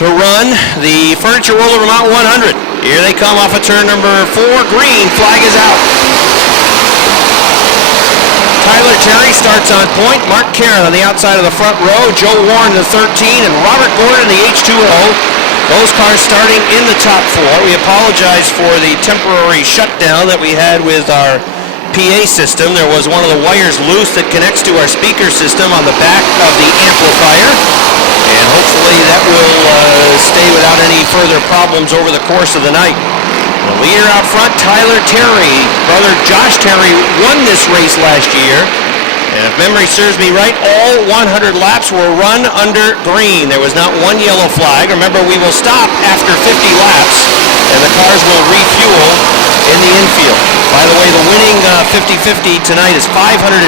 to run the Furniture World of Vermont 100. Here they come off of turn number 4. Green, flag is out. Tyler Terry starts on point. Mark Karen on the outside of the front row. Joe Warren the 13 and Robert Gordon the H2O. Those cars starting in the top 4. We apologize for the temporary shutdown that we had with our PA system. There was one of the wires loose that connects to our speaker system on the back of the amplifier, and hopefully that will stay without any further problems over the course of the night. The leader out front, Tyler Terry. Brother Josh Terry won this race last year, and if memory serves me right, all 100 laps were run under green. There was not one yellow flag. Remember, we will stop after 50 laps, and the cars will refuel in the infield. By the way, the winning 50-50 tonight is $543,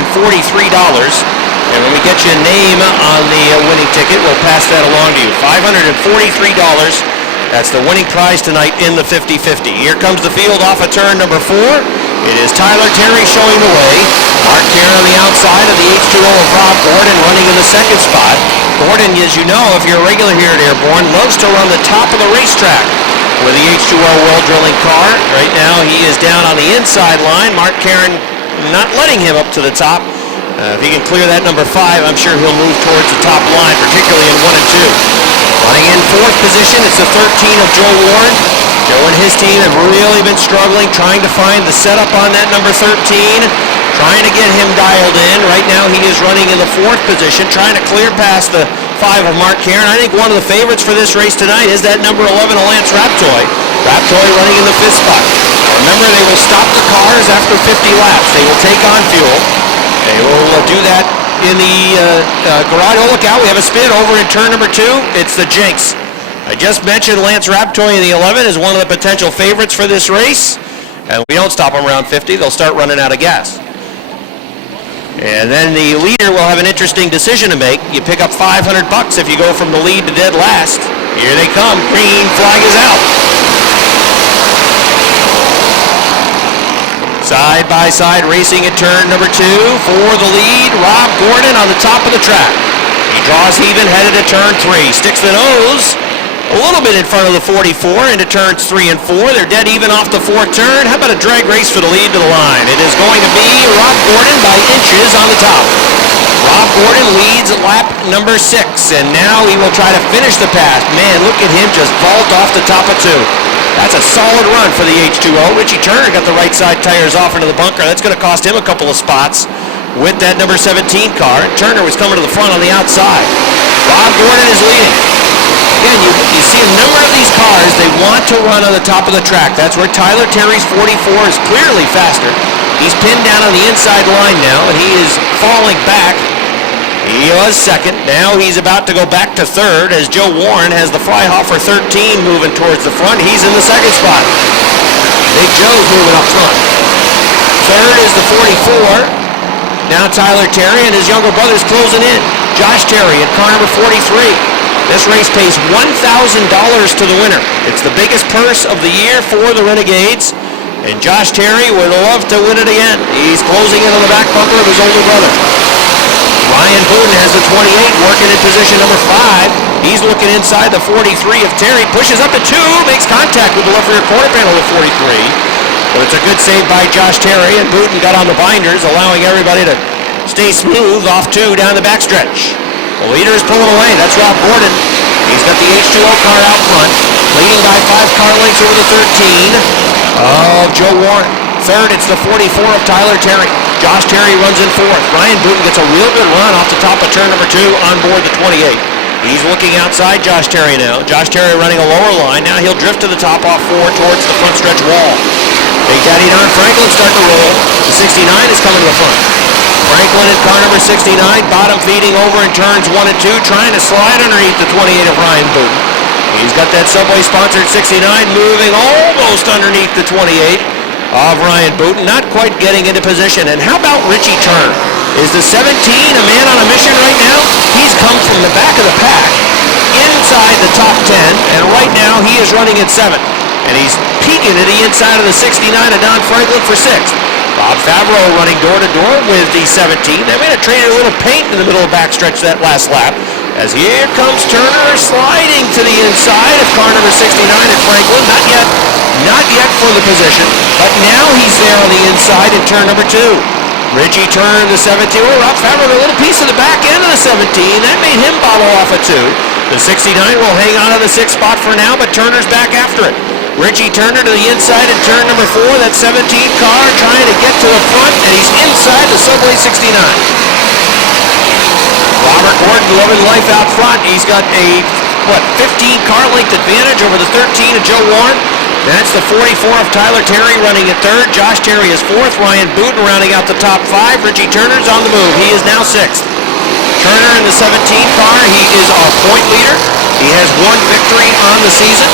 and when we get you a name on the winning ticket, we'll pass that along to you. $543. That's the winning prize tonight in the 50-50. Here comes the field off of turn number 4. It is Tyler Terry showing the way. Mark Karen on the outside of the H2O of Rob Gordon running in the second spot. Gordon, as you know, if you're a regular here at Airborne, loves to run the top of the racetrack with the H2O World Drilling car. Right now he is down on the inside line. Mark Karen not letting him up to the top. If he can clear that number 5, I'm sure he'll move towards the top line, particularly in 1 and 2. Running in 4th position, it's the 13 of Joe Warren. Joe and his team have really been struggling, trying to find the setup on that number 13, trying to get him dialed in. Right now he is running in the 4th position, trying to clear past the 5 of Mark Karen. I think one of the favorites for this race tonight is that number 11 of Lance Raptoy. Raptoy running in the 5th spot. Remember, they will stop the cars after 50 laps. They will take on fuel. They will do that in the garage. Oh, look out, we have a spin over in turn number 2. It's the Jinx. I just mentioned Lance Raptoy in the 11 is one of the potential favorites for this race. And we don't stop them around 50, they'll start running out of gas. And then the leader will have an interesting decision to make. You pick up $500 if you go from the lead to dead last. Here they come, green flag is out. Side by side racing at turn number 2 for the lead. Rob Gordon on the top of the track. He draws even headed to turn 3. Sticks the nose a little bit in front of the 44 into turns 3 and 4. They're dead even off the 4th turn. How about a drag race for the lead to the line? It is going to be Rob Gordon by inches on the top. Rob Gordon leads lap number 6, and now he will try to finish the pass. Man, look at him just vault off the top of 2. That's a solid run for the H2O. Richie Turner got the right side tires off into the bunker. That's going to cost him a couple of spots with that number 17 car. Turner was coming to the front on the outside. Rob Gordon is leading. Again, you see a number of these cars, they want to run on the top of the track. That's where Tyler Terry's 44 is clearly faster. He's pinned down on the inside line now, and he is falling back. He was 2nd. Now he's about to go back to 3rd as Joe Warren has the Freihofer 13 moving towards the front. He's in the 2nd spot. Big Joe's moving up front. 3rd is the 44. Now Tyler Terry and his younger brother's closing in. Josh Terry in car number 43. This race pays $1,000 to the winner. It's the biggest purse of the year for the Renegades. And Josh Terry would love to win it again. He's closing in on the back bumper of his older brother. Ryan Booten has the 28 working in position number 5. He's looking inside the 43 of Terry. Pushes up to 2. Makes contact with the left rear quarter panel of 43. But it's a good save by Josh Terry, and Booten got on the binders, allowing everybody to stay smooth off 2 down the backstretch. The leader is pulling away. That's Rob Gordon. He's got the H2O car out front, leading by 5 car lengths over the 13 of Joe Warren. 3rd, it's the 44 of Tyler Terry. Josh Terry runs in 4th. Ryan Booten gets a real good run off the top of turn number 2 on board the 28. He's looking outside Josh Terry now. Josh Terry running a lower line. Now he'll drift to the top off 4 towards the front stretch wall. Big Daddy Don Franklin starting to roll. The 69 is coming to the front. Franklin in car number 69, bottom feeding over in turns 1 and 2, trying to slide underneath the 28 of Ryan Booten. He's got that Subway-sponsored 69 moving almost underneath the 28 of Ryan Booten, not quite getting into position. And how about Richie Turner? Is the 17 a man on a mission right now? He's come from the back of the pack inside the top 10, and right now he is running at 7th. And he's peeking to the inside of the 69 of Don Franklin for 6th. Bob Favreau running door-to-door with the 17. They may have traded a little paint in the middle of backstretch that last lap. As here comes Turner sliding to the the inside of car number 69 at Franklin. Not yet for the position, but now he's there on the inside in turn number 2. Richie Turner, the 17. Oh, Rob Favreau, a little piece of the back end of the 17. That made him bobble off a 2. The 69 will hang on to the 6th spot for now, but Turner's back after it. Richie Turner to the inside in turn number 4. That 17 car trying to get to the front, and he's inside the Subway 69. Robert Gordon loving life out front. He's got a, 15 car length advantage over the 13 of Joe Warren. That's the 44 of Tyler Terry running at 3rd. Josh Terry is 4th. Ryan Booten rounding out the top 5. Richie Turner's on the move. He is now 6th. Turner in the 17 car. He is our point leader. He has 1 victory on the season.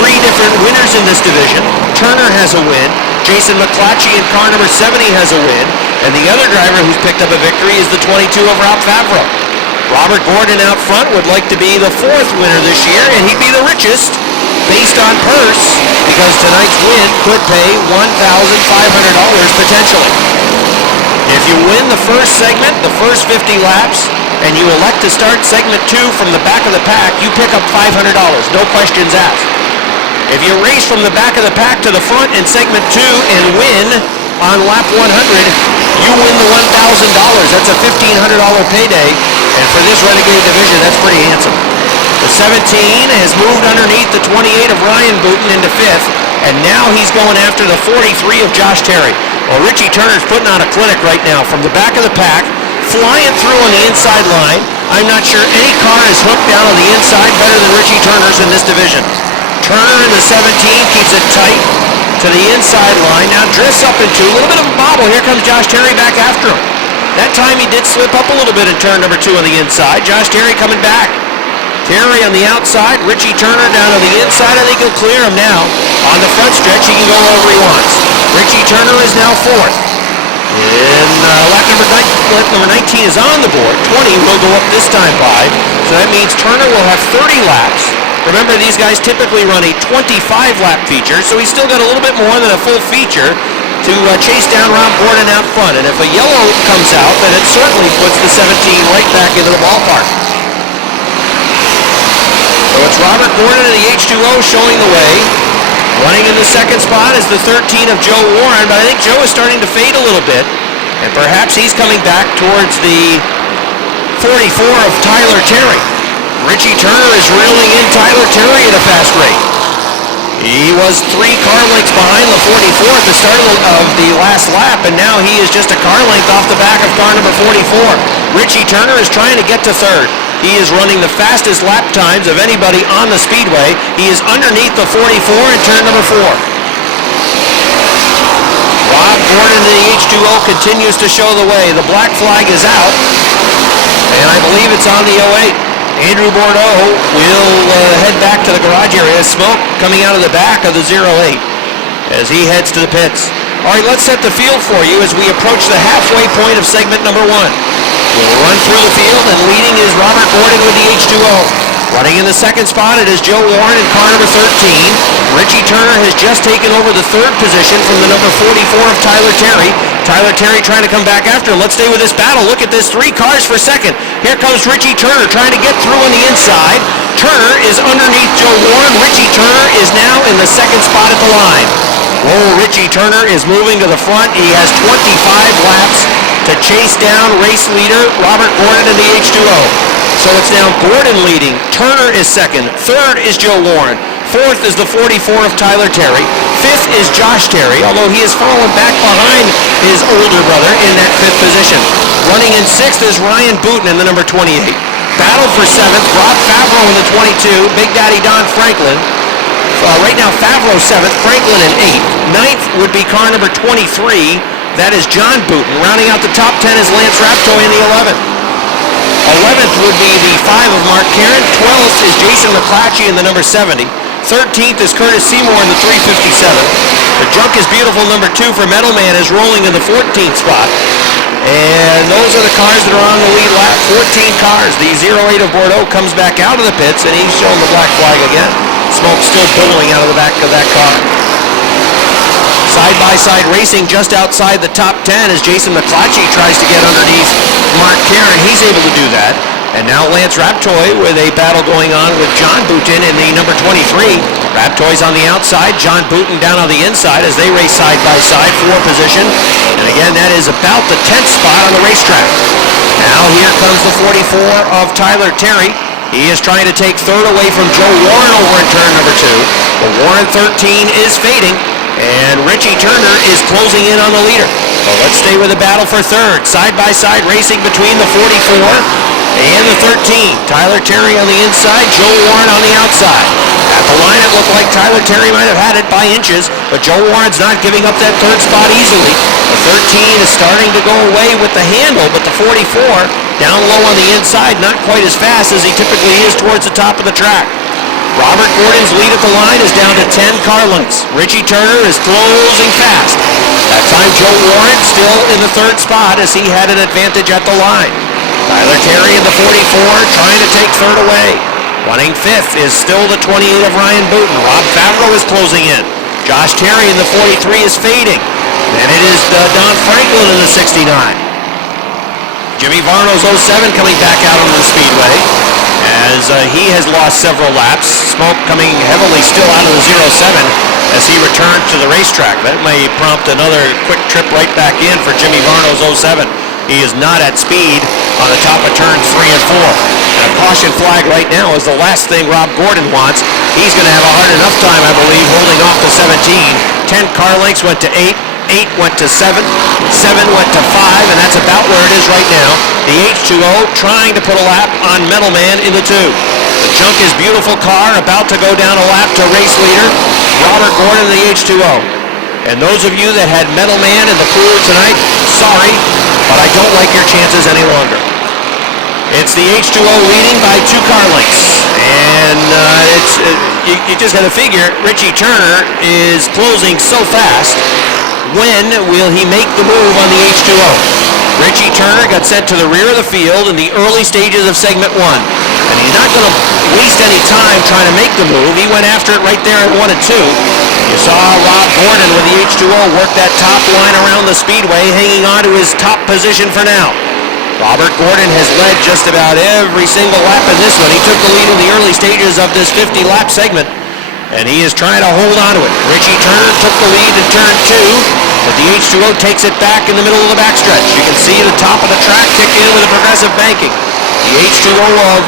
3 different winners in this division. Turner has a win. Jason McClatchy in car number 70 has a win. And the other driver who's picked up a victory is the 22 of Rob Favreau. Robert Gordon out front would like to be the 4th winner this year, and he'd be the richest based on purse, because tonight's win could pay $1,500 potentially. If you win the first segment, the first 50 laps, and you elect to start segment 2 from the back of the pack, you pick up $500, no questions asked. If you race from the back of the pack to the front in segment 2 and win on lap 100, you win the $1,000. That's a $1,500 payday, and for this relegated division, that's pretty handsome. The 17 has moved underneath the 28 of Ryan Booten into 5th, and now he's going after the 43 of Josh Terry. Well, Richie Turner's putting on a clinic right now from the back of the pack, flying through on the inside line. I'm not sure any car is hooked down on the inside better than Richie Turner's in this division. Turner in the 17 keeps it tight to the inside line. Now drifts up into a little bit of a bobble. Here comes Josh Terry back after him. That time he did slip up a little bit in turn number 2 on the inside. Josh Terry coming back. Terry on the outside, Richie Turner down on the inside. I think he'll clear him now. On the front stretch, he can go wherever he wants. Richie Turner is now 4th. And lap number 19 is on the board. 20 will go up this time by. So that means Turner will have 30 laps. Remember, these guys typically run a 25-lap feature, so he's still got a little bit more than a full feature to chase down Rob Gordon out front. And if a yellow comes out, then it certainly puts the 17 right back into the ballpark. So it's Robert Gordon in the H2O showing the way. Running in the 2nd spot is the 13 of Joe Warren, but I think Joe is starting to fade a little bit. And perhaps he's coming back towards the 44 of Tyler Terry. Richie Turner is reeling in Tyler Terry at a fast rate. He was 3 car lengths behind the 44 at the start of the last lap, and now he is just a car length off the back of car number 44. Richie Turner is trying to get to 3rd. He is running the fastest lap times of anybody on the speedway. He is underneath the 44 in turn number 4. Rob Gordon in the H2O continues to show the way. The black flag is out, and I believe it's on the 08. Andrew Bordeaux will head back to the garage area. Smoke coming out of the back of the 08 as he heads to the pits. All right, let's set the field for you as we approach the halfway point of segment number 1. We'll run through the field, and leading is Robert Gordon with the H2O. Running in the 2nd spot, it is Joe Warren in car number 13. Richie Turner has just taken over the 3rd position from the number 44 of Tyler Terry. Tyler Terry trying to come back after him. Let's stay with this battle. Look at this, 3 cars for 2nd. Here comes Richie Turner trying to get through on the inside. Turner is underneath Joe Warren. Richie Turner is now in the 2nd spot at the line. Whoa, Richie Turner is moving to the front. He has 25 laps to chase down race leader Robert Gordon in the H2O. So it's now Gordon leading. Turner is 2nd. 3rd is Joe Warren. 4th is the 44 of Tyler Terry. 5th is Josh Terry, although he has fallen back behind his older brother in that 5th position. Running in 6th is Ryan Booten in the number 28. Battle for 7th, Rob Favreau in the 22. Big Daddy Don Franklin. Right now, Favreau 7th, Franklin in 8th. 9th would be car number 23. That is John Booten. Rounding out the top 10 is Lance Raptoy in the 11th. 11th would be the 5 of Mark Caron. 12th is Jason McClatchy in the number 70. 13th is Curtis Seymour in the 357. The Junk is Beautiful number 2 for Metal Man is rolling in the 14th spot. And those are the cars that are on the lead lap. 14 cars. The 08 of Bordeaux comes back out of the pits, and he's showing the black flag again. Smoke still billowing out of the back of that car. Side-by-side racing just outside the top 10 as Jason McClatchy tries to get underneath Mark Caron. He's able to do that. And now Lance Raptoy with a battle going on with John Boutin in the number 23. Raptoy's on the outside, John Boutin down on the inside as they race side by side for position. And again, that is about the 10th spot on the racetrack. Now here comes the 44 of Tyler Terry. He is trying to take third away from Joe Warren over in turn number 2. But Warren 13 is fading, and Richie Turner is closing in on the leader. Well, let's stay with the battle for third. Side-by-side racing between the 44 and the 13. Tyler Terry on the inside, Joe Warren on the outside. At the line, it looked like Tyler Terry might have had it by inches, but Joe Warren's not giving up that third spot easily. The 13 is starting to go away with the handle, but the 44 down low on the inside, not quite as fast as he typically is towards the top of the track. Robert Gordon's lead at the line is down to 10 car lengths. Richie Turner is closing fast. That time Joe Warren still in the third spot as he had an advantage at the line. Tyler Terry in the 44 trying to take third away. Running fifth is still the 28 of Ryan Boutin. Rob Favreau is closing in. Josh Terry in the 43 is fading. Then it is Don Franklin in the 69. Jimmy Varno's 07 coming back out on the speedway as he has lost several laps. Smoke coming heavily still out of the 07 as he returned to the racetrack. That may prompt another quick trip right back in for Jimmy Varno's 07. He is not at speed on the top of turns 3 and 4. And a caution flag right now is the last thing Rob Gordon wants. He's going to have a hard enough time, I believe, holding off the 17. 10 car lengths went to 8. 8 went to 7. 7 went to 5, and that's about where it is right now. The H2O trying to put a lap on Metal Man in the 2. The Junk is Beautiful car about to go down a lap to race leader Robert Gordon in the H2O. And those of you that had Metal Man in the pool tonight, sorry, but I don't like your chances any longer. It's the H2O leading by 2 car lengths. And you just got to figure Richie Turner is closing so fast. When will he make the move on the H2O? Richie Turner got sent to the rear of the field in the early stages of segment 1. And he's not going to waste any time trying to make the move. He went after it right there at 1 and 2. You saw Rob Gordon with the H2O work that top line around the speedway, hanging on to his top position for now. Robert Gordon has led just about every single lap in this one. He took the lead in the early stages of this 50-lap segment, and he is trying to hold on to it. Richie Turner took the lead in turn 2, but the H2O takes it back in the middle of the backstretch. You can see the top of the track kick in with a progressive banking. The H2O of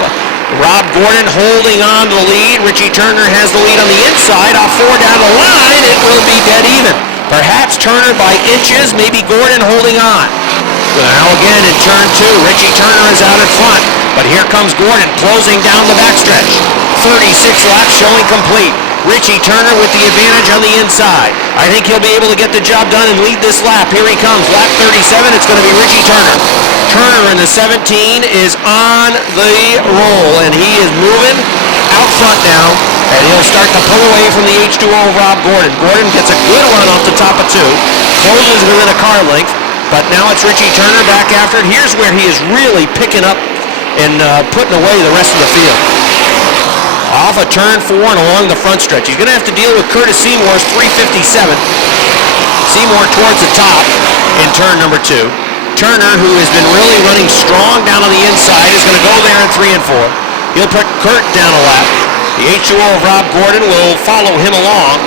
Rob Gordon holding on to the lead. Richie Turner has the lead on the inside. Off 4 down the line, it will be dead even. Perhaps Turner by inches, maybe Gordon holding on. Now again in turn 2, Richie Turner is out in front, but here comes Gordon closing down the backstretch. 36 laps showing complete. Richie Turner with the advantage on the inside. I think he'll be able to get the job done and lead this lap. Here he comes, lap 37, it's going to be Richie Turner. Turner in the 17 is on the roll, and he is moving out front now, and he'll start to pull away from the H2O of Rob Gordon. Gordon gets a good run off the top of 2, closes within a car length, but now it's Richie Turner back after it. Here's where he is really picking up and putting away the rest of the field. Off of turn 4 and along the front stretch. He's going to have to deal with Curtis Seymour's 357. Seymour towards the top in turn number 2. Turner, who has been really running strong down on the inside, is going to go there in 3 and 4. He'll put Kurt down a lap. The H2O of Rob Gordon will follow him along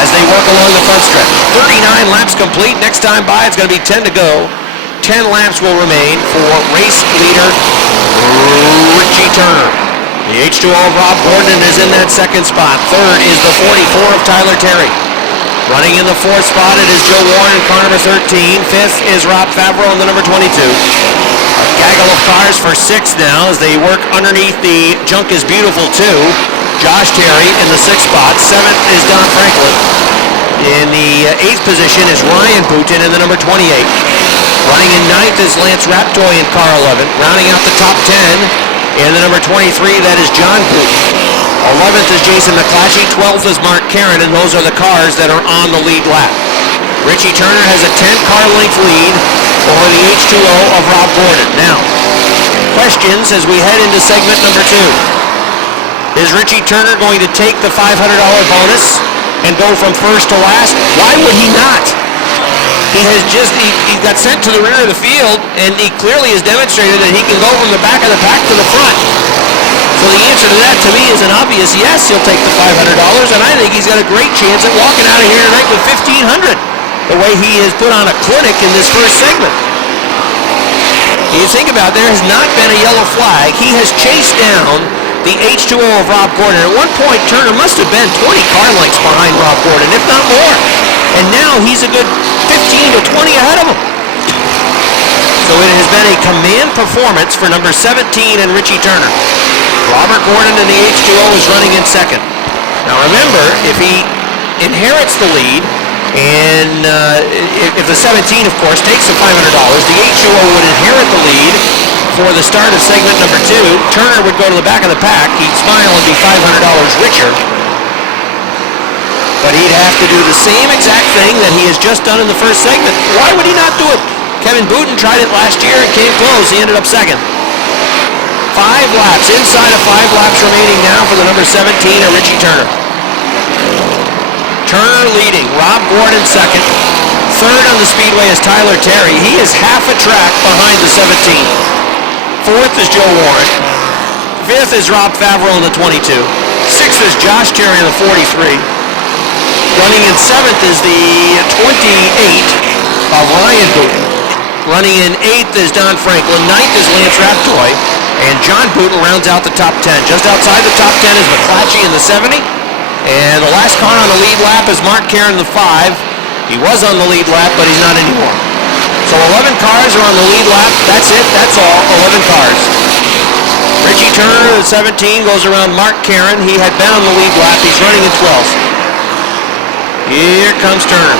as they work along the front stretch. 39 laps complete. Next time by, it's going to be 10 to go. 10 laps will remain for race leader Richie Turner. The H2O of Rob Gordon is in that second spot. Third is the 44 of Tyler Terry. Running in the 4th spot, it is Joe Warren in car number 13. 5th is Rob Favreau in the number 22. A gaggle of cars for 6th now as they work underneath the Junk is Beautiful 2. Josh Terry in the 6th spot. 7th is Don Franklin. In the 8th position is Ryan Boutin in the number 28. Running in 9th is Lance Raptoy in car 11. Rounding out the top 10 in the number 23, that is John Boutin. 11th is Jason McClatchy. 12th is Mark Caron, and those are the cars that are on the lead lap. Richie Turner has a 10-car length lead over the H2O of Rob Gordon. Now, questions as we head into segment number 2. Is Richie Turner going to take the $500 bonus and go from first to last? Why would he not? he got sent to the rear of the field, and he clearly has demonstrated that he can go from the back of the pack to the front. So the answer to that, to me, is an obvious yes. He'll take the $500, and I think he's got a great chance at walking out of here tonight with $1,500. The way he has put on a clinic in this first segment. You think about it, there has not been a yellow flag. He has chased down the H2O of Rob Gordon. At one point, Turner must have been 20 car lengths behind Rob Gordon, if not more. And now he's a good 15 to 20 ahead of him. So it has been a command performance for number 17 and Richie Turner. Robert Gordon in the H2O is running in second. Now remember, if he inherits the lead, and if the 17, of course, takes the $500, the H2O would inherit the lead for the start of segment number 2. Turner would go to the back of the pack. He'd smile and be $500 richer. But he'd have to do the same exact thing that he has just done in the first segment. Why would he not do it? Kevin Booten tried it last year and came close. He ended up second. 5 laps, inside of 5 laps remaining now for the number 17 of Richie Turner. Turner leading, Rob Gordon second. Third on the speedway is Tyler Terry. He is half a track behind the 17. Fourth is Joe Warren. Fifth is Rob Favreau in the 22. Sixth is Josh Terry in the 43. Running in seventh is the 28 of Ryan Booten. Running in eighth is Don Franklin. Ninth is Lance Raptoy. And John Booten rounds out the top 10. Just outside the top 10 is McClatchy in the 70. And the last car on the lead lap is Mark Caron, the 5. He was on the lead lap, but he's not anymore. So 11 cars are on the lead lap. That's it. That's all. 11 cars. Richie Turner, the 17, goes around Mark Caron. He had been on the lead lap. He's running in 12th. Here comes Turner.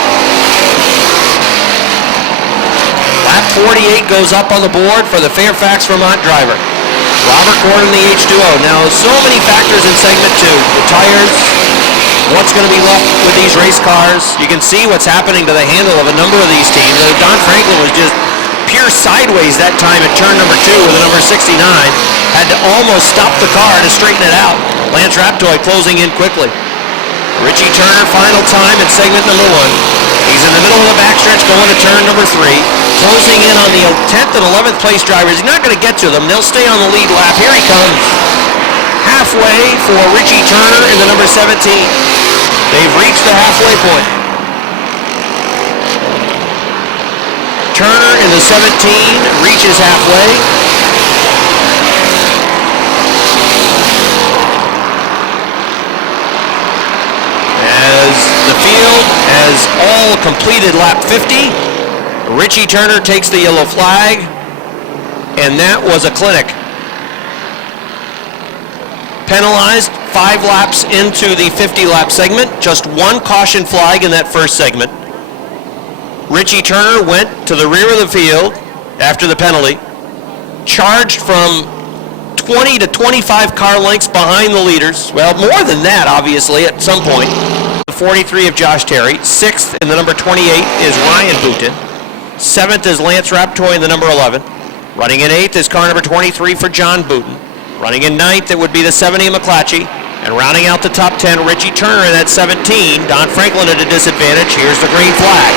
Lap 48 goes up on the board for the Fairfax, Vermont driver. Robert Gordon, the H2O. Now, so many factors in segment 2. The tires, what's going to be left with these race cars. You can see what's happening to the handle of a number of these teams. Don Franklin was just pure sideways that time at turn number 2 with the number 69. Had to almost stop the car to straighten it out. Lance Raptoy closing in quickly. Richie Turner, final time in segment number 1. He's in the middle of the backstretch going to turn number 3. Closing in on the 10th and 11th place drivers. He's not going to get to them. They'll stay on the lead lap. Here he comes. Halfway for Richie Turner in the number 17. They've reached the halfway point. Turner in the 17 reaches halfway. As the field has all completed lap 50, Richie Turner takes the yellow flag, and that was a clinic. Penalized 5 laps into the 50-lap segment, just 1 caution flag in that first segment. Richie Turner went to the rear of the field after the penalty, charged from 20 to 25 car lengths behind the leaders. Well, more than that, obviously, at some point. The 43 of Josh Terry. 6th in the number 28 is Ryan Booten. 7th is Lance Raptoy in the number 11. Running in 8th is car number 23 for John Booten. Running in 9th, it would be the 70 of McClatchy. And rounding out the top 10, Richie Turner in that 17. Don Franklin at a disadvantage. Here's the green flag.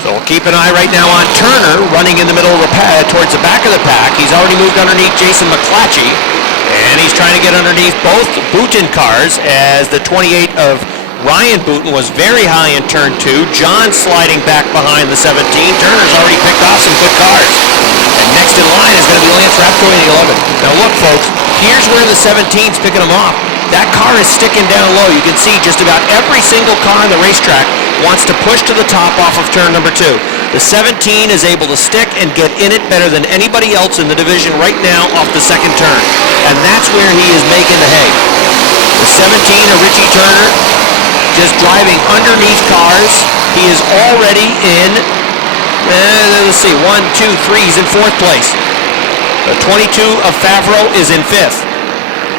So we'll keep an eye right now on Turner running in the middle of the pad towards the back of the pack. He's already moved underneath Jason McClatchy, and he's trying to get underneath both Booten cars as the 28 of Ryan Booten was very high in turn 2. John sliding back behind the 17. Turner's already picked off some good cars. And next in line is going to be Lance Raptoy in the 11. Now look, folks, here's where the 17's picking them off. That car is sticking down low. You can see just about every single car on the racetrack wants to push to the top off of turn number 2. The 17 is able to stick and get in it better than anybody else in the division right now off the second turn. And that's where he is making the hay. The 17 of Richie Turner just driving underneath cars. He is already in, let's see, 1, 2, 3, he's in 4th place. The 22 of Favreau is in 5th.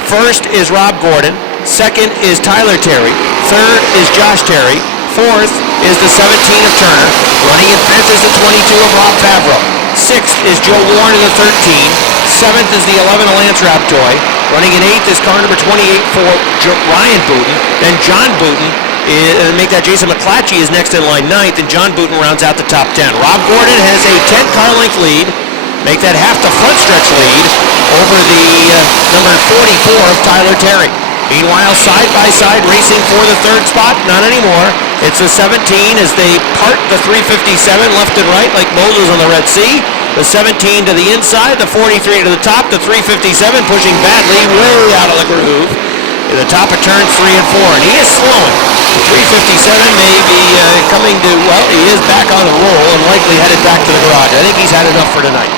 First is Rob Gordon. Second is Tyler Terry. Third is Josh Terry. Fourth is the 17 of Turner. Running in 5th is the 22 of Rob Favreau. 6th is Joe Warren in the 13. 7th is the 11 of Lance Raptoy. Running in 8th is car number 28 for Ryan Booten. Then John Booten make that Jason McClatchy is next in line 9th, and John Booten rounds out the top 10. Rob Gordon has a 10-car length lead. Make that half the front stretch lead over the number 44 of Tyler Terry. Meanwhile, side-by-side racing for the third spot, not anymore. It's the 17 as they part the 357 left and right like Moses on the Red Sea. The 17 to the inside, the 43 to the top, the 357 pushing badly way out of the groove. At the top of turns 3 and 4, and he is slowing. 357 may be coming to, well, he is back on the roll and likely headed back to the garage. I think he's had enough for tonight.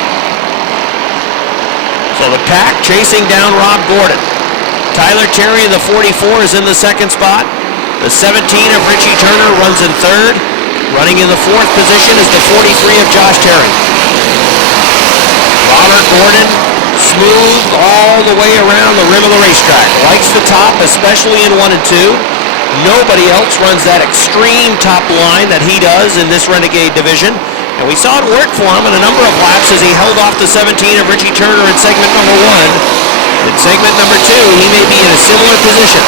So the pack chasing down Rob Gordon. Tyler Terry in the 44 is in the second spot. The 17 of Richie Turner runs in third. Running in the fourth position is the 43 of Josh Terry. Robert Gordon, smooth all the way around the rim of the racetrack. Likes the top, especially in 1 and 2. Nobody else runs that extreme top line that he does in this Renegade division. And we saw it work for him in a number of laps as he held off the 17 of Richie Turner in segment number 1. In segment number 2, he may be in a similar position.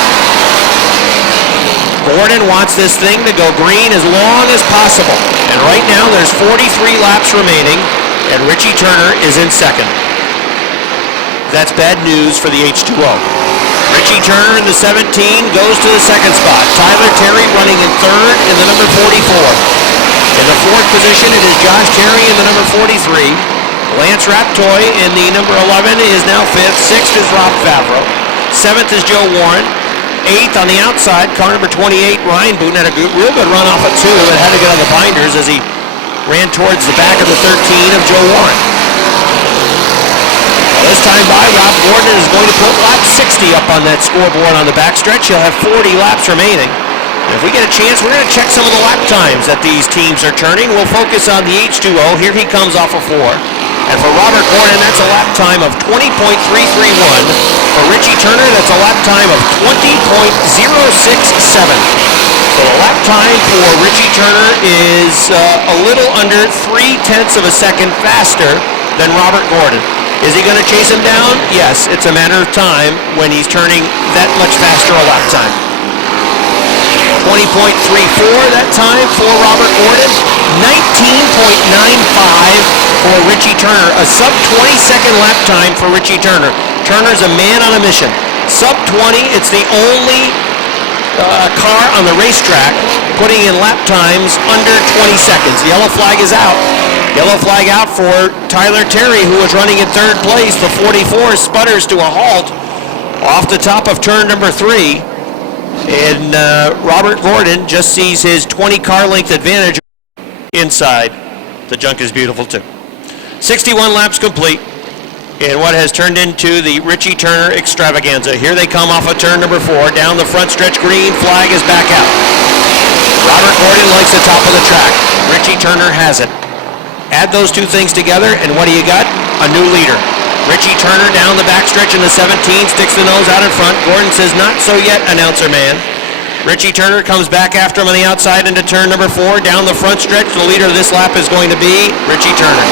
Gordon wants this thing to go green as long as possible. And right now there's 43 laps remaining, and Richie Turner is in second. That's bad news for the H2O. Richie Turner in the 17 goes to the second spot. Tyler Terry running in third in the number 44. In the fourth position, it is Josh Terry in the number 43. Lance Raptoy in the number 11 is now fifth. Sixth is Rob Favreau. Seventh is Joe Warren. Eighth on the outside, car number 28, Ryan Booten had a real good run off at 2, but had to get on the binders as he ran towards the back of the 13 of Joe Warren. This time by, Rob Gordon is going to put lap 60 up on that scoreboard on the backstretch. He'll have 40 laps remaining. And if we get a chance, we're going to check some of the lap times that these teams are turning. We'll focus on the H2O. Here he comes off of 4. And for Robert Gordon, that's a lap time of 20.331. For Richie Turner, that's a lap time of 20.067. So the lap time for Richie Turner is a little under 0.3 of a second faster than Robert Gordon. Is he going to chase him down? Yes, it's a matter of time when he's turning that much faster a lap time. 20.34 that time for Robert Gordon. 19.95 for Richie Turner. A sub 20-second lap time for Richie Turner. Turner's a man on a mission. Sub 20, it's the only car on the racetrack putting in lap times under 20 seconds. Yellow flag is out. Yellow flag out for Tyler Terry, who was running in third place. The 44 sputters to a halt off the top of turn number 3. And Robert Gordon just sees his 20-car length advantage inside. The junk is beautiful too. 61 laps complete in what has turned into the Richie Turner extravaganza. Here they come off of turn number 4. Down the front stretch, green flag is back out. Robert Gordon likes the top of the track. Richie Turner has it. Add those two things together, and what do you got? A new leader. Richie Turner down the backstretch in the 17, sticks the nose out in front. Gordon says, not so yet, announcer man. Richie Turner comes back after him on the outside into turn number 4. Down the front stretch, the leader of this lap is going to be Richie Turner.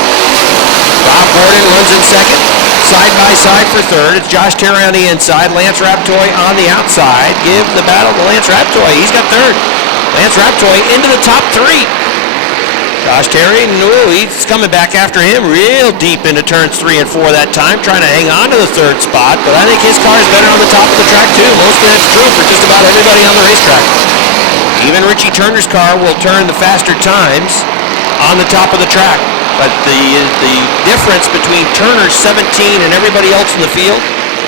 Rob Gordon runs in second. Side by side for third. It's Josh Terry on the inside. Lance Raptoy on the outside. Give the battle to Lance Raptoy. He's got third. Lance Raptoy into the top 3. Josh Terry, he's coming back after him real deep into turns 3 and 4 that time, trying to hang on to the third spot, but I think his car is better on the top of the track too. Mostly that's true for just about everybody on the racetrack. Even Richie Turner's car will turn the faster times on the top of the track, but the difference between Turner's 17 and everybody else in the field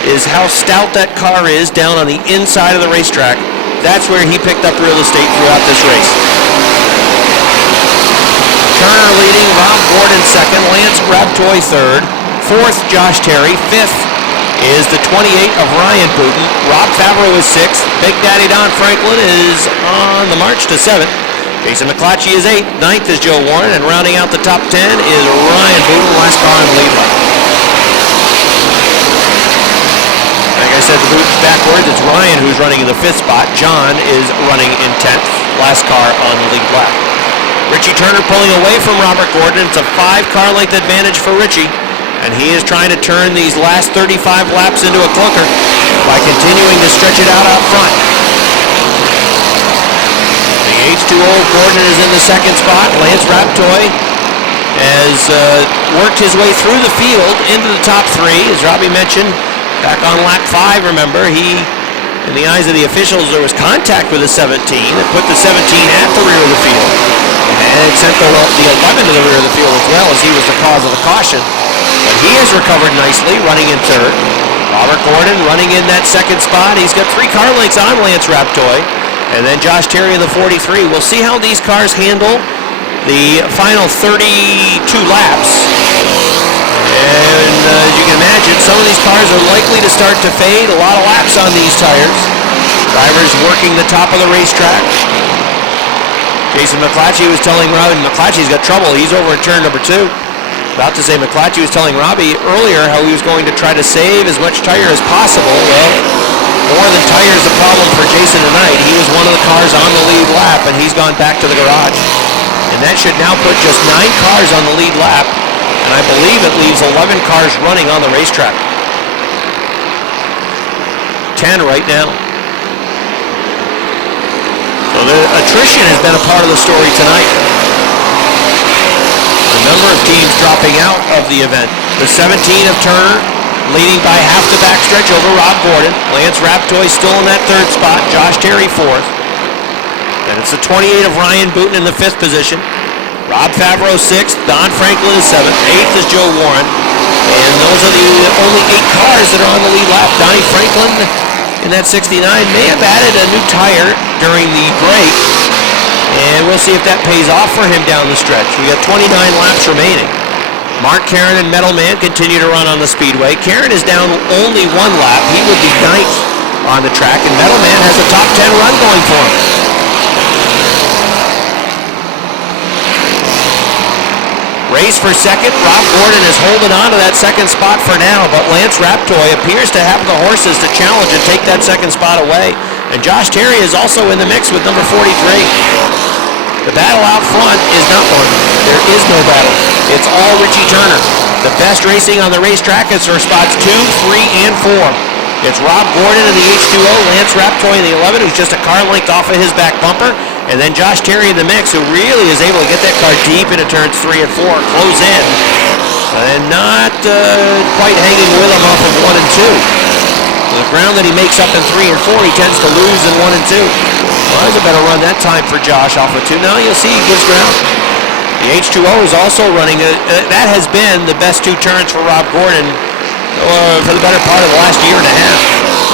is how stout that car is down on the inside of the racetrack. That's where he picked up real estate throughout this race. Turner leading, Rob Gordon second, Lance Raptoy third, fourth Josh Terry, fifth is the 28 of Ryan Booten. Rob Favreau is sixth, Big Daddy Don Franklin is on the march to seventh, Jason McClatchy is eighth, ninth is Joe Warren, and rounding out the top 10 is Ryan Booten, last car in the lead lap. Like I said, the Booten's backwards, it's Ryan who's running in the 5th spot, John is running in 10th, last car on the lead lap. Richie Turner pulling away from Robert Gordon. It's a 5-car length advantage for Richie, and he is trying to turn these last 35 laps into a clunker by continuing to stretch it out front. H2O Gordon is in the second spot. Lance Raptoy has worked his way through the field into the top three. As Robbie mentioned, back on lap 5, remember, in the eyes of the officials, there was contact with the 17. It put the 17 at the rear of the field. And it sent the 11 to the rear of the field as well, as he was the cause of the caution. But he has recovered nicely, running in third. Robert Gordon running in that second spot. He's got 3 car lengths on Lance Raptoy. And then Josh Terry in the 43. We'll see how these cars handle the final 32 laps. And as you can imagine, some of these cars are likely to start to fade. A lot of laps on these tires. Drivers working the top of the racetrack. Jason McClatchy was telling Robbie, McClatchy's got trouble. He's over in turn number 2. About to say, McClatchy was telling Robbie earlier how he was going to try to save as much tire as possible. Well, more than tire is a problem for Jason tonight. He was one of the cars on the lead lap, and he's gone back to the garage. And that should now put just 9 cars on the lead lap, and I believe it leaves 11 cars running on the racetrack. 10 right now. So the attrition has been a part of the story tonight. A number of teams dropping out of the event. The 17 of Turner leading by half the backstretch over Rob Gordon. Lance Raptoy still in that 3rd spot. Josh Terry 4th. And it's the 28 of Ryan Booten in the 5th position. Rob Favreau 6th. Don Franklin is 7th. 8th is Joe Warren. And those are the only 8 cars that are on the lead lap. Donnie Franklin in that 69 may have added a new tire during the break. And we'll see if that pays off for him down the stretch. We got 29 laps remaining. Mark Karen and Metal Man continue to run on the speedway. Karen is down only 1 lap. He would be 9th on the track, and Metal Man has a top 10 run going for him. Race for second. Rob Gordon is holding on to that second spot for now, but Lance Raptoy appears to have the horses to challenge and take that second spot away. And Josh Terry is also in the mix with number 43. The battle out front is not one. There is no battle. It's all Richie Turner. The best racing on the racetrack is for spots 2, 3, and 4. It's Rob Gordon in the H2O, Lance Raptoy in the 11, who's just a car length off of his back bumper, and then Josh Terry in the mix, who really is able to get that car deep into turns 3 and 4, close in, and not quite hanging with him off of 1 and 2. The ground that he makes up in 3 and 4, he tends to lose in 1 and 2. Well, that was a better run that time for Josh off of 2. Now you'll see he gives ground. The H2O is also running. That has been the best 2 turns for Rob Gordon for the better part of the last year and a half.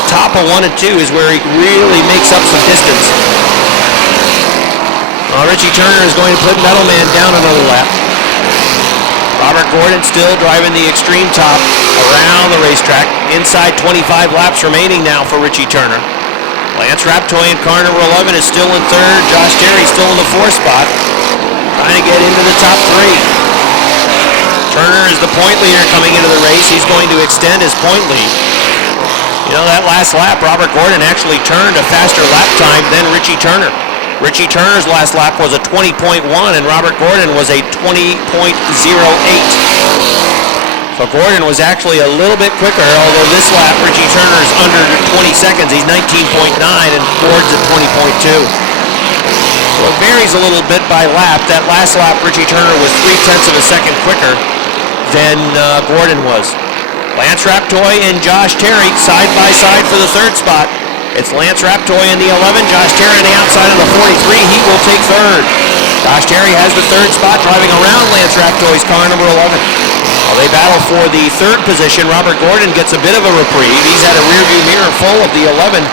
Top of 1 and 2 is where he really makes up some distance. Richie Turner is going to put Metal Man down another lap. Robert Gordon still driving the extreme top around the racetrack. Inside 25 laps remaining now for Richie Turner. Lance Raptoy in car number 11 is still in 3rd. Josh Terry still in the 4th spot, trying to get into the top 3. Turner is the point leader coming into the race. He's going to extend his point lead. You know, that last lap, Robert Gordon actually turned a faster lap time than Richie Turner. Richie Turner's last lap was a 20.1 and Robert Gordon was a 20.08. So Gordon was actually a little bit quicker, although this lap Richie Turner is under 20 seconds. He's 19.9 and Gordon's at 20.2. So it varies a little bit by lap. That last lap Richie Turner was 0.3 of a second quicker than Gordon was. Lance Raptoy and Josh Terry side by side for the 3rd spot. It's Lance Raptoy in the 11, Josh Terry on the outside of the 43. He will take 3rd. Josh Terry has the 3rd spot, driving around Lance Raptoy's car number 11. While they battle for the 3rd position, Robert Gordon gets a bit of a reprieve. He's had a rearview mirror full of the 11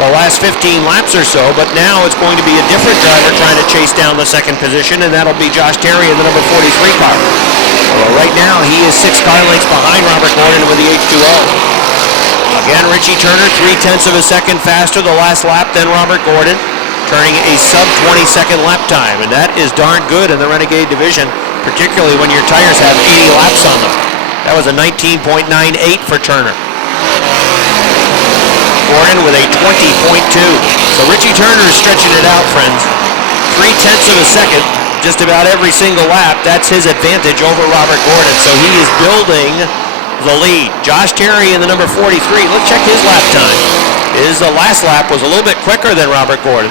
the last 15 laps or so, but now it's going to be a different driver trying to chase down the 2nd position, and that'll be Josh Terry in the number 43 car. Well, right now, he is 6 car lengths behind Robert Gordon with the H2O. Again, Richie Turner, 0.3 of a second faster the last lap than Robert Gordon, turning a sub-20-second lap time, and that is darn good in the Renegade division, particularly when your tires have 80 laps on them. That was a 19.98 for Turner. Gordon with a 20.2. So Richie Turner is stretching it out, friends. 0.3 of a second, just about every single lap. That's his advantage over Robert Gordon. So he is building the lead. Josh Terry in the number 43. Let's check his lap time. His last lap was a little bit quicker than Robert Gordon.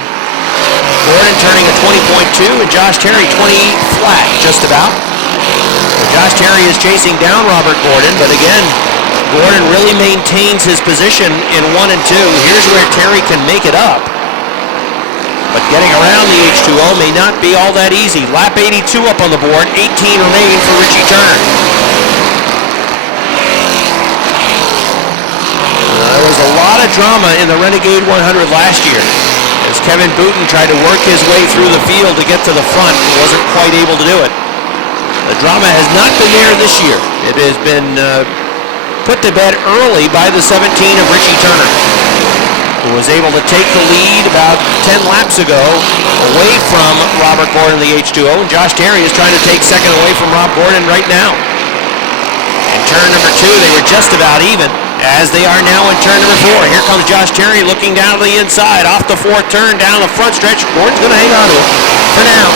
Gordon turning a 20.2 and Josh Terry 20 flat, just about. So Josh Terry is chasing down Robert Gordon, but again, Gordon really maintains his position in 1 and 2. Here's where Terry can make it up. But getting around the H2O may not be all that easy. Lap 82 up on the board, 18 remain for Richie Turner. There was a lot of drama in the Renegade 100 last year as Kevin Booten tried to work his way through the field to get to the front and wasn't quite able to do it. The drama has not been there this year. It has been put to bed early by the 17 of Richie Turner, who was able to take the lead about 10 laps ago away from Robert Gordon, the H2O, and Josh Terry is trying to take second away from Rob Gordon right now. In turn number 2, they were just about even, as they are now in turn number 4. Here comes Josh Terry looking down to the inside, off the 4th turn, down the front stretch. Gordon's going to hang on to it for now.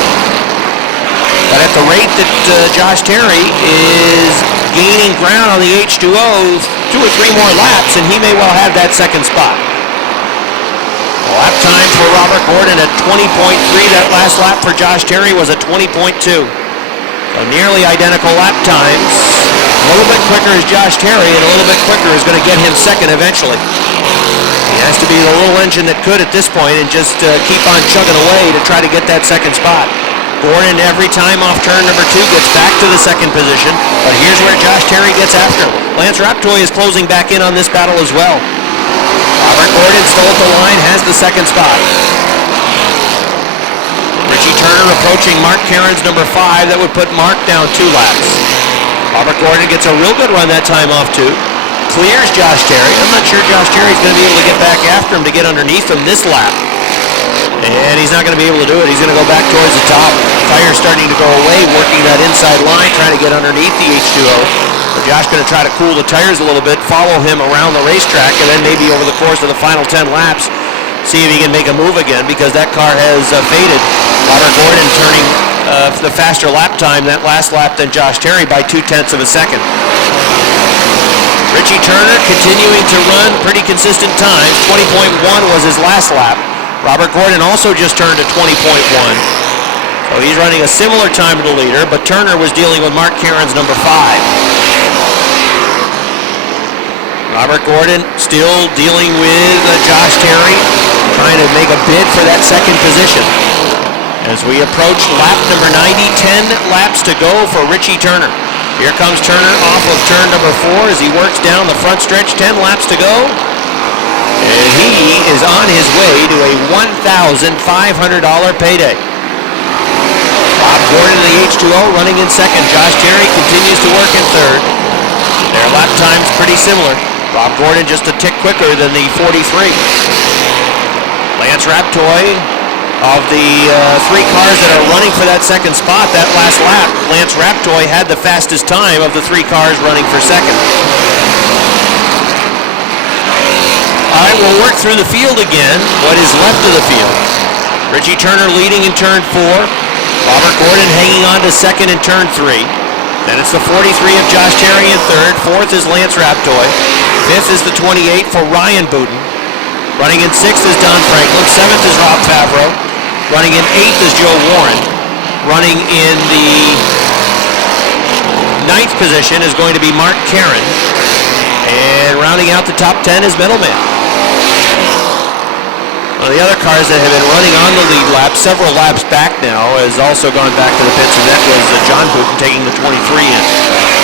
But at the rate that Josh Terry is gaining ground on the H2O, 2 or 3 more laps, and he may well have that second spot. Lap time for Robert Gordon at 20.3. That last lap for Josh Terry was a 20.2. So nearly identical lap times. A little bit quicker is Josh Terry, and a little bit quicker is going to get him second eventually. He has to be the little engine that could at this point and just keep on chugging away to try to get that second spot. Gordon every time off turn number 2 gets back to the second position, but here's where Josh Terry gets after him. Lance Raptoy is closing back in on this battle as well. Robert Gordon still at the line, has the second spot. Richie Turner approaching Mark Caron's number 5. That would put Mark down 2 laps. Robert Gordon gets a real good run that time off 2. Clears Josh Terry. I'm not sure Josh Terry's going to be able to get back after him to get underneath him this lap. And he's not going to be able to do it. He's going to go back towards the top. Tire's starting to go away, working that inside line, trying to get underneath the H2O. But Josh going to try to cool the tires a little bit, follow him around the racetrack, and then maybe over the course of the final 10 laps, see if he can make a move again, because that car has faded. Robert Gordon turning the faster lap time that last lap than Josh Terry by 0.2 of a second. Richie Turner continuing to run pretty consistent times. 20.1 was his last lap. Robert Gordon also just turned to 20.1. So he's running a similar time to the leader, but Turner was dealing with Mark Caron's number 5. Robert Gordon still dealing with Josh Terry, trying to make a bid for that second position. As we approach lap number 90, 10 laps to go for Richie Turner. Here comes Turner off of turn number 4 as he works down the front stretch, 10 laps to go. And he is on his way to a $1,500 payday. Rob Gordon in the H2O running in second. Josh Terry continues to work in third. Their lap time's pretty similar. Rob Gordon just a tick quicker than the 43. Lance Raptoy, of the 3 cars that are running for that second spot, that last lap, Lance Raptoy had the fastest time of the 3 cars running for second. All right, we'll work through the field again, what is left of the field. Richie Turner leading in turn 4. Robert Gordon hanging on to second in turn 3. Then it's the 43 of Josh Terry in third. 4th is Lance Raptoy. 5th is the 28 for Ryan Booten. Running in 6th is Don Franklin. 7th is Rob Favreau. Running in 8th is Joe Warren. Running in the 9th position is going to be Mark Caron. And rounding out the top 10 is Middleman. One of the other cars that have been running on the lead lap several laps back now has also gone back to the pits, and that was John Booten taking the 23 in.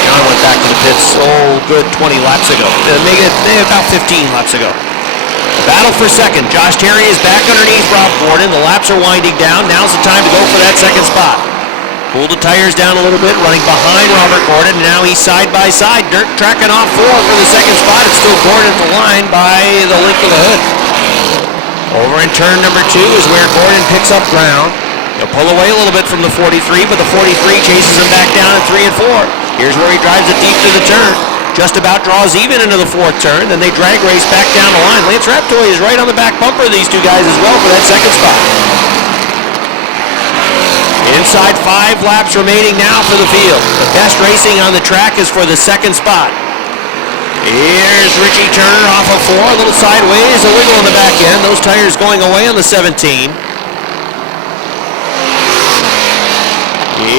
John went back to the pits, good 20 laps ago. Maybe about 15 laps ago. Battle for second. Josh Terry is back underneath Rob Gordon. The laps are winding down. Now's the time to go for that second spot. Pull the tires down a little bit, running behind Robert Gordon. Now he's side by side, tracking off 4 for the second spot. It's still Gordon at the line by the length of the hood. Over in turn number 2 is where Gordon picks up ground. He'll pull away a little bit from the 43, but the 43 chases him back down at 3 and 4. Here's where he drives it deep to the turn. Just about draws even into the 4th turn. Then they drag race back down the line. Lance Raptoy is right on the back bumper of these 2 guys as well for that second spot. Inside 5 laps remaining now for the field. The best racing on the track is for the second spot. Here's Richie Turner off of 4, a little sideways, a wiggle in the back end. Those tires going away on the 17.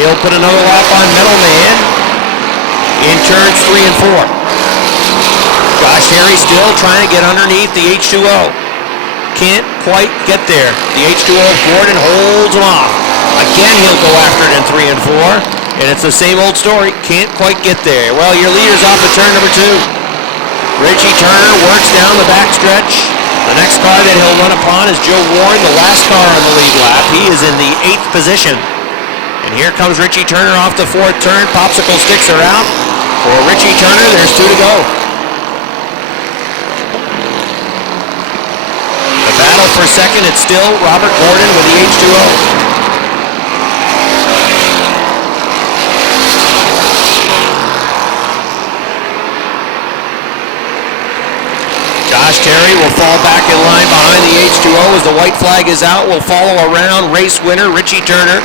He'll put another lap on Middleman in turns 3 and 4. Josh Terry still trying to get underneath the H2O. Can't quite get there. The H2O of Gordon holds him off. Again, he'll go after it in 3 and 4. And it's the same old story. Can't quite get there. Well, your leader's off at turn number 2. Richie Turner works down the backstretch. The next car that he'll run upon is Joe Warren, the last car on the lead lap. He is in the 8th position. And here comes Richie Turner off the 4th turn. Popsicle sticks are out. For Richie Turner, there's 2 to go. The battle for second, it's still Robert Gordon with the H2O. Josh Terry will fall back in line behind the H2O as the white flag is out. Will follow around race winner Richie Turner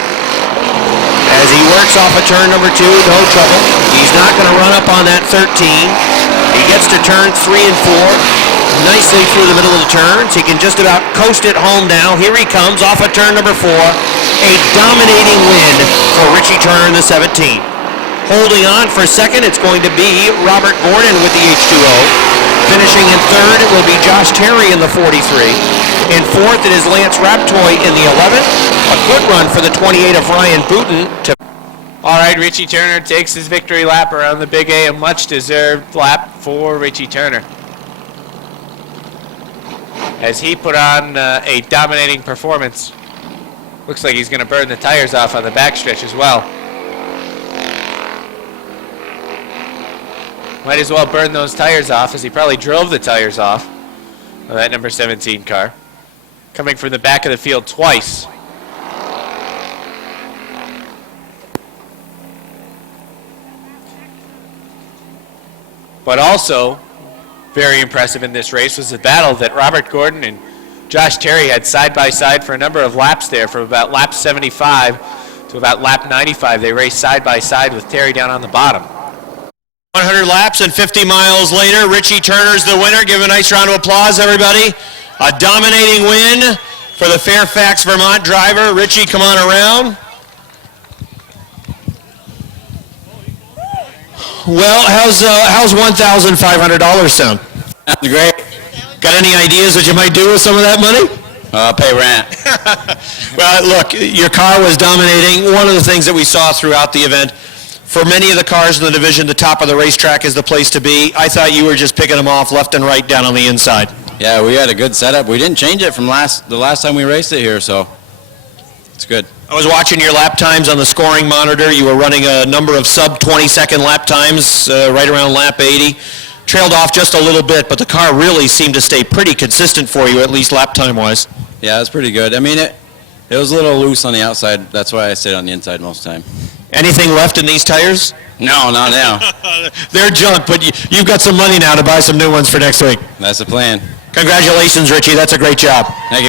as he works off of turn number 2. No trouble. He's not going to run up on that 13. He gets to turns 3 and 4 nicely through the middle of the turns. He can just about coast it home now. Here he comes off of turn number 4. A dominating win for Richie Turner in the 17. Holding on for second, it's going to be Robert Gordon with the H2O. Finishing in third, it will be Josh Terry in the 43. In fourth, it is Lance Raptoy in the 11th. A good run for the 28 of Ryan Booten. All right, Richie Turner takes his victory lap around the Big A, a much-deserved lap for Richie Turner, as he put on a dominating performance. Looks like he's going to burn the tires off on the backstretch as well. Might as well burn those tires off, as he probably drove the tires off of that number 17 car. Coming from the back of the field twice. But also, very impressive in this race was the battle that Robert Gordon and Josh Terry had side by side for a number of laps there. From about lap 75 to about lap 95, they raced side by side with Terry down on the bottom. 100 laps and 50 miles later, Richie Turner's the winner. Give a nice round of applause, everybody. A dominating win for the Fairfax, Vermont driver. Richie, come on around. Well, how's $1,500 sound? That's great. Got any ideas what you might do with some of that money? Pay rent. Well, look, your car was dominating. One of the things that we saw throughout the event, for many of the cars in the division, the top of the racetrack is the place to be. I thought you were just picking them off left and right down on the inside. Yeah, we had a good setup. We didn't change it from the last time we raced it here, so it's good. I was watching your lap times on the scoring monitor. You were running a number of sub-20-second lap times, right around lap 80. Trailed off just a little bit, but the car really seemed to stay pretty consistent for you, at least lap time-wise. Yeah, it was pretty good. I mean, it was a little loose on the outside. That's why I stayed on the inside most of the time. Anything left in these tires? No, not now. They're junk, but you've got some money now to buy some new ones for next week. That's the plan. Congratulations, Richie. That's a great job. Thank you.